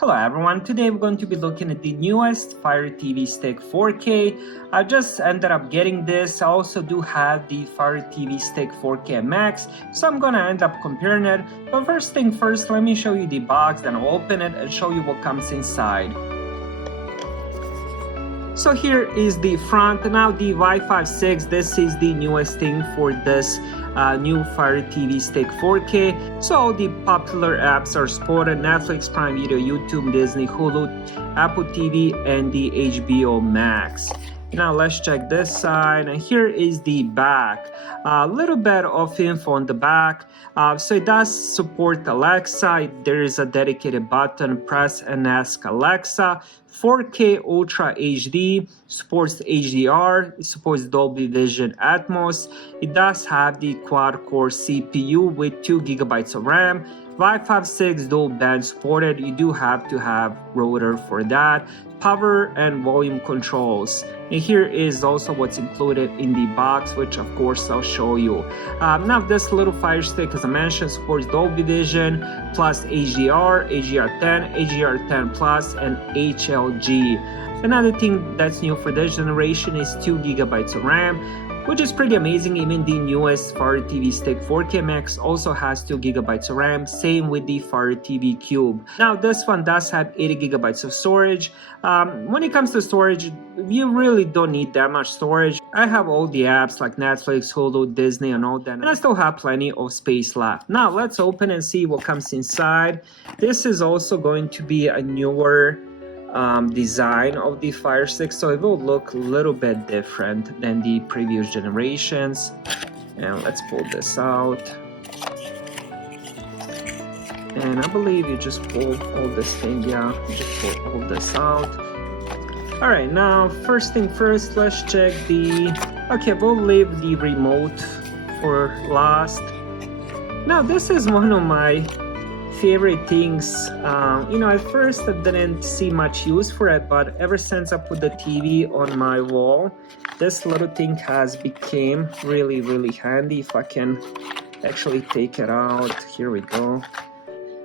Hello everyone, today we're going to be looking at the newest Fire TV Stick 4K. I just ended up getting this. I also do have the Fire TV Stick 4K Max, so I'm gonna end up comparing it. But first thing first, let me show you the box, then I'll open it and show you what comes inside. So here is the front. Now the Wi-Fi 6, this is the newest thing for this new Fire TV Stick 4K. So all the popular apps are supported: Netflix, Prime Video, YouTube, Disney, Hulu, Apple TV, and the HBO Max. Now let's check this side, and here is the back. A little bit of info on the back. So it does support Alexa. There is a dedicated button, press and ask Alexa. 4K Ultra HD, supports HDR, it supports Dolby Vision Atmos. It does have the quad-core CPU with 2 GB of RAM. Wi-Fi 6 dual band supported. You do have to have rotor for that. Power and volume controls. And here is also what's included in the box, which of course I'll show you. Now this little Fire Stick, as I mentioned, supports Dolby Vision plus HDR, HDR10, HDR10 Plus, and HLG. Another thing that's new for this generation is 2 GB of RAM, which is pretty amazing. Even the newest Fire TV Stick 4K Max also has 2 GB of RAM, same with the Fire TV Cube. Now this one does have 80 GB of storage. When it comes to storage, you really don't need that much storage. I have all the apps like Netflix, Hulu, Disney, and all that, and I still have plenty of space left. Now let's open and see what comes inside. This is also going to be a newer design of the Fire Stick, so it will look a little bit different than the previous generations. And let's pull this out, and I believe you just pull all this thing, yeah, you just pull all this out. All right, now first thing first, let's check okay, we'll leave the remote for last. Now this is one of my favorite things. At first I didn't see much use for it, but ever since I put the TV on my wall, this little thing has become really handy. If I can actually take it out, here we go.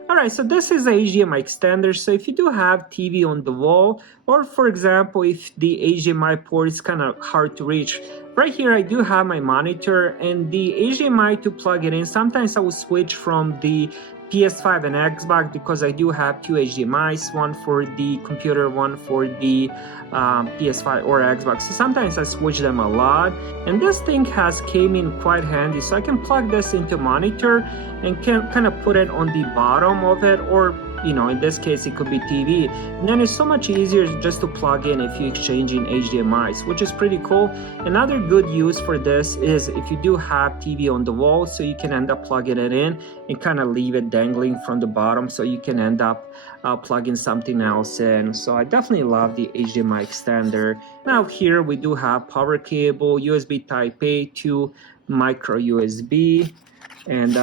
Alright, so this is a HDMI extender. So if you do have TV on the wall, or for example if the HDMI port is kind of hard to reach, right here I do have my monitor and the HDMI to plug it in. Sometimes I will switch from the PS5 and Xbox because I do have two HDMIs, one for the computer, one for the PS5 or Xbox. So sometimes I switch them a lot, and this thing has came in quite handy. So I can plug this into monitor and can kind of put it on the bottom of it, or in this case it could be TV, and then it's so much easier just to plug in if you're exchanging HDMIs, which is pretty cool. Another good use for this is if you do have TV on the wall, so you can end up plugging it in and kind of leave it dangling from the bottom, so you can end up plugging something else in. So I definitely love the HDMI extender. Now here we do have power cable, USB Type A to micro USB, and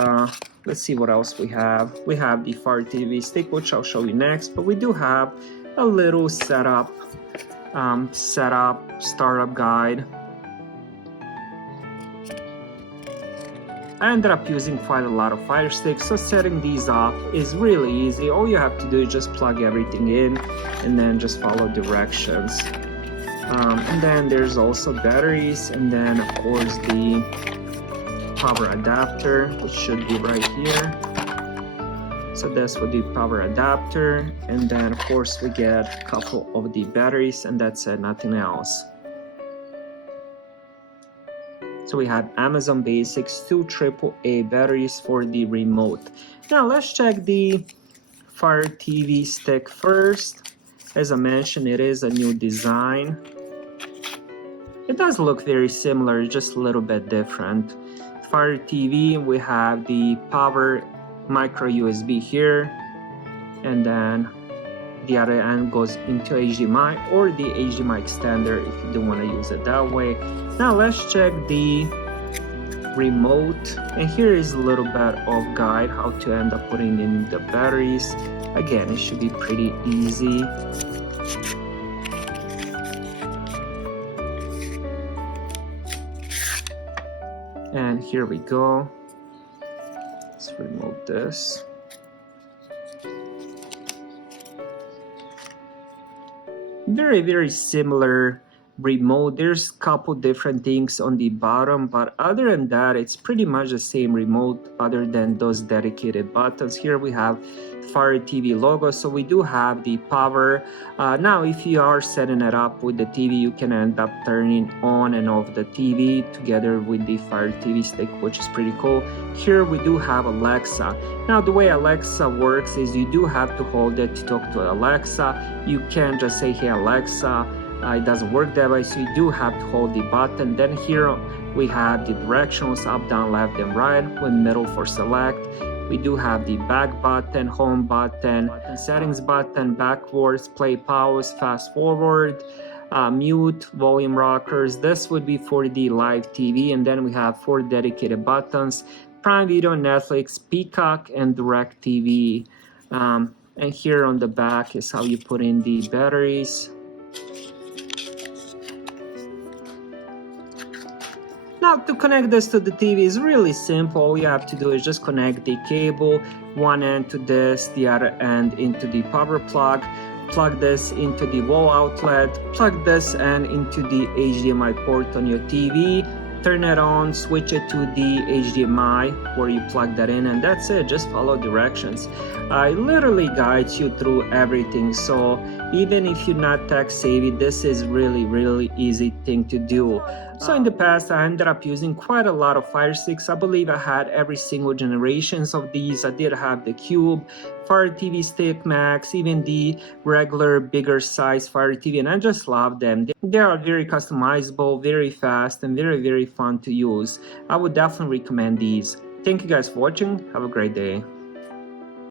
let's see what else we have. We have the Fire TV Stick, which I'll show you next, but we do have a little startup guide. I ended up using quite a lot of Fire Sticks, so setting these up is really easy. All you have to do is just plug everything in and then just follow directions. And then there's also batteries, and then of course the power adapter, which should be right here. So that's for the power adapter, and then of course we get a couple of the batteries, and that's it, nothing else. So we have Amazon Basics, 2 AAA batteries for the remote. Now let's check the Fire TV Stick first. As I mentioned, it is a new design. It does look very similar, just a little bit different. Fire TV, we have the power micro USB here, and then the other end goes into HDMI or the HDMI extender if you don't want to use it that way. Now let's check the remote, and here is a little bit of guide how to end up putting in the batteries. Again, it should be pretty easy. And here we go. Let's remove this. very similar remote. There's a couple different things on the bottom, but other than that, it's pretty much the same remote other than those dedicated buttons. Here we have Fire TV logo, so we do have the power. Now if you are setting it up with the TV, you can end up turning on and off the TV together with the Fire TV stick, which is pretty cool. Here we do have Alexa. Now the way Alexa works is you do have to hold it to talk to Alexa. You can't just say, hey Alexa. It doesn't work that way, so you do have to hold the button. Then here we have the directions, up, down, left, and right, with middle for select. We do have the back button, home button, settings button, backwards, play, pause, fast forward, mute, volume rockers. This would be for the live TV. And then we have 4 dedicated buttons: Prime Video, Netflix, Peacock, and DirecTV. And here on the back is how you put in the batteries. Now to connect this to the TV is really simple. All you have to do is just connect the cable, one end to this, the other end into the power plug. Plug this into the wall outlet, plug this end into the HDMI port on your TV, turn it on, switch it to the HDMI where you plug that in, and that's it. Just follow directions. It literally guides you through everything, so even if you're not tech savvy, this is really easy thing to do. So in the past, I ended up using quite a lot of Fire Sticks. I believe I had every single generations of these. I did have the Cube, Fire TV Stick Max, even the regular bigger size Fire TV, and I just love them. They are very customizable, very fast, and very fun to use. I would definitely recommend these. Thank you guys for watching. Have a great day.